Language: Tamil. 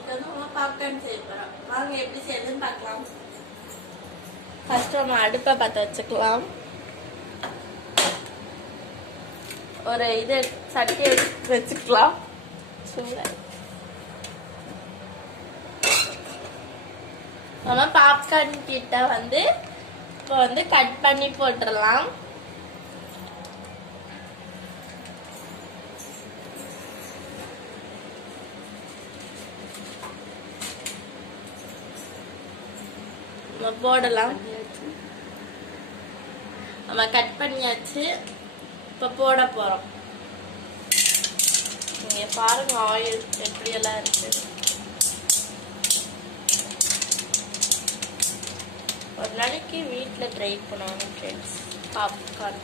இன்னைக்கு வந்து நம்ம பாப்கார்ன் செய்ய போறோம். வாங்க எப்படி செய்யறதுன்னு பார்க்கலாம். ஃபர்ஸ்ட் நம்ம அடுப்பை பற்ற வச்சுக்கலாம். ஒரு இது சட்டி எடுத்து வச்சுக்கலாம். நம்ம பாப்கார்ன் கிட்ட வந்து இப்போ வந்து கட் பண்ணி போட்டுடலாம். நம்ம போடலாம். நம்ம கட் பண்ணியாச்சு. இப்போ போட போறோம். நீங்க பாருங்க ஆயில் எப்படி எல்லாம் இருக்கு. ஒரு நாளைக்கு வீட்டில் ட்ரை பண்ணுவாங்க ஃப்ரெண்ட்ஸ் பாப்கார்ன்.